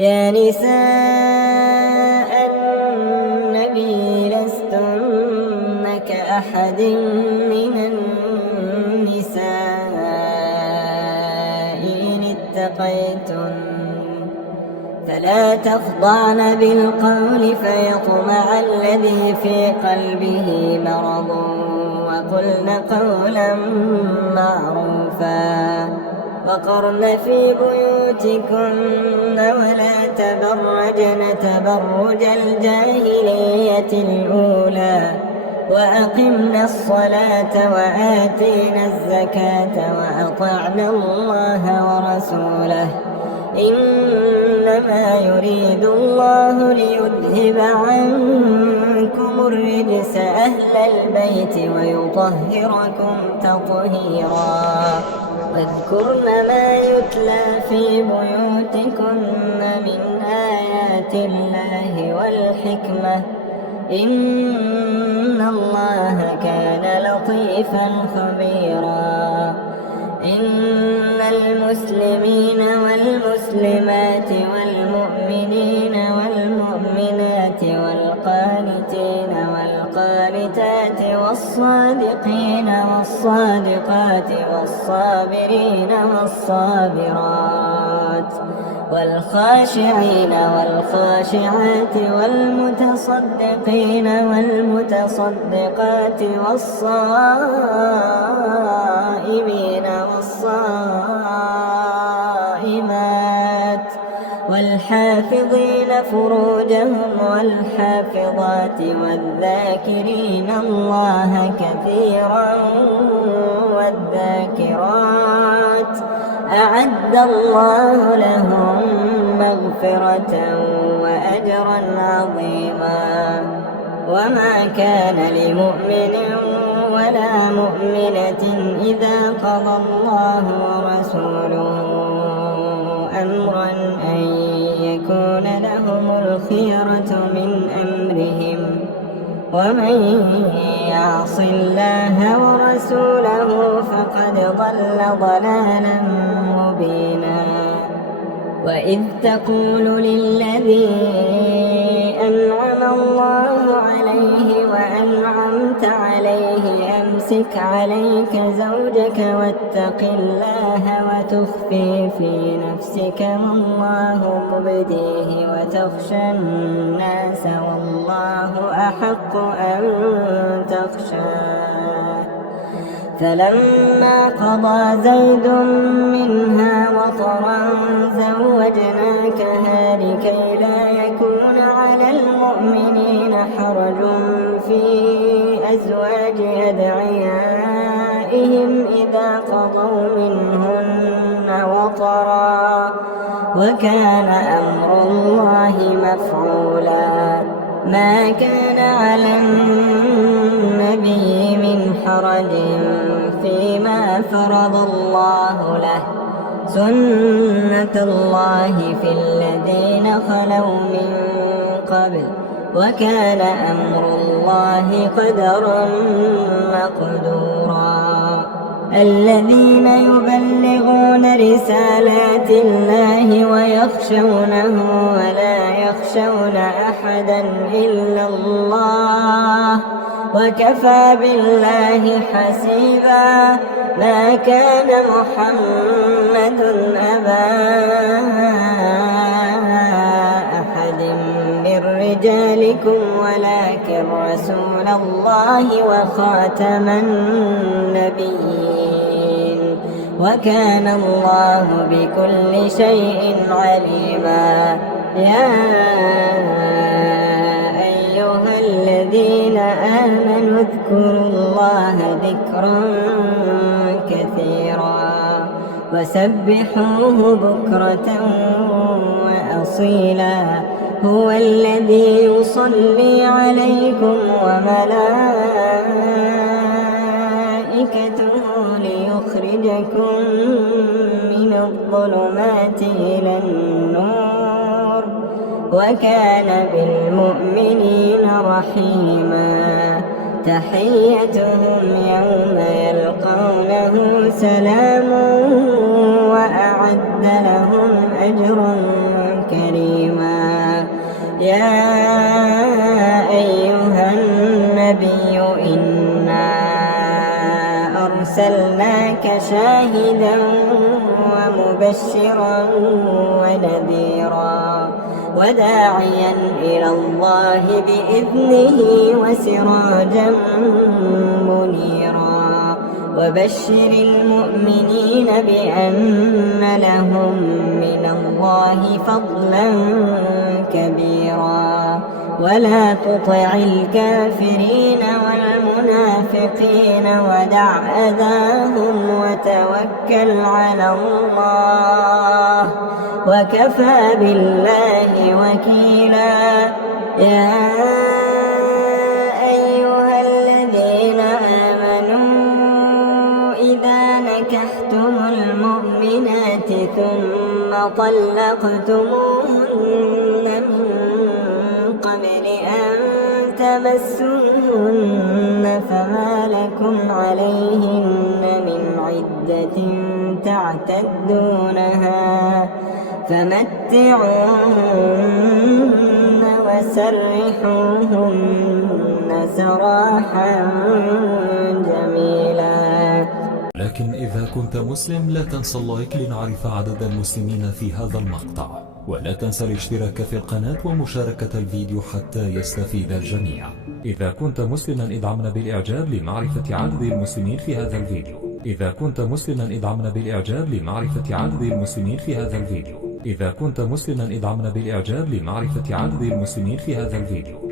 يا نساء النبي لستن كأحد من النساء إن اتقيتن فلا تخضعن بالقول فيطمع الذي في قلبه مرض وقلن قولا معروفا وقرن في بيوتكن ولا تبرجن تبرج الجاهلية الأولى وأقمنا الصلاة وآتينا الزكاة وأطعنا الله ورسوله إنما يريد الله ليذهب عنكم الرجس أهل البيت ويطهركم تطهيرا واذكرن ما يتلى في بيوتكن من آيات الله والحكمة إن الله كان لطيفا خبيرا إن المسلمين والمسلمات والمؤمنين والمؤمنات والقانتين والقانتات والصادقين والصادقات والصابرين والصابرات والخاشعين والخاشعات والمتصدقين والمتصدقات والصائمين والصائمات والحافظين فروجهم والحافظات والذاكرين الله كثيرا والذاكرات أعد الله لهم مغفرة وأجرا عظيما وما كان لمؤمن ولا مؤمنة إذا قضى الله ورسوله أمرا أن يكون لهم الخيرة من أمرهم ومن يعص الله ورسوله فقد ضل ضلالا مبينا وإذ تقول للذي أنعم الله عليه وأنعمت عليه أمسك عليك زوجك واتق الله وتخفي في نفسك ما الله مبديه وتخشى الناس والله أحق أن تخشاه فلما قضى زيد منها وطرا زوجناكها لكي لا يكون على المؤمنين حرج في أزواج أدعيائهم إذا قضوا منهن وطرا وكان أمر الله مفعولا ما كان على النبي من حرج فيما فرض الله له سنة الله في الذين خلوا من قبل وكان أمر الله قدرا مقدورا الذين يبلغون رسالات الله ويخشونه ولا يخشون أحدا إلا الله وكفى بالله حسيبا ما كان محمد أبا أحد من رجالكم ولكن رسول الله وخاتم النبيين وكان الله بكل شيء عليما يا أيها الذين آمنوا اذكروا الله ذكرا كثيرا وسبحوه بكرة وأصيلا هو الذي يصلي عليكم وملائكته ليخرجكم من الظلمات إلى النور وكان بالمؤمنين رحيما تحيتهم يوم يلقونه سلام وأعد لهم أجرا كريما. يا أيها النبي إنا أرسلناك شاهدا ومبشرا ونذيرا وداعيا إلى الله بإذنه وسراجا منيرا. وبشر المؤمنين بأن لهم من الله فضلا كبيرا. ولا تطع الكافرين والمنافقين ودع أذاهم وتوكل على الله وكفى بالله وكيلا. يا أيها الذين آمنوا إذا نكحتم المؤمنات ثم طلقتموهن من قبل أن تمسوهن فما لكم عليهن من عدة تعتدونها فمتعوهن وسرحوهن سراحا جميلا. لكن إذا كنت مسلم لا تنسى اللايك لنعرف عدد المسلمين في هذا المقطع، ولا تنسى الاشتراك في القناة ومشاركة الفيديو حتى يستفيد الجميع. إذا كنت مسلما ادعمنا بالإعجاب لمعرفة عدد المسلمين في هذا الفيديو. إذا كنت مسلما ادعمنا بالإعجاب لمعرفة عدد المسلمين في هذا الفيديو. إذا كنت مسلما ادعمنا بالإعجاب لمعرفة عدد المسلمين في هذا الفيديو.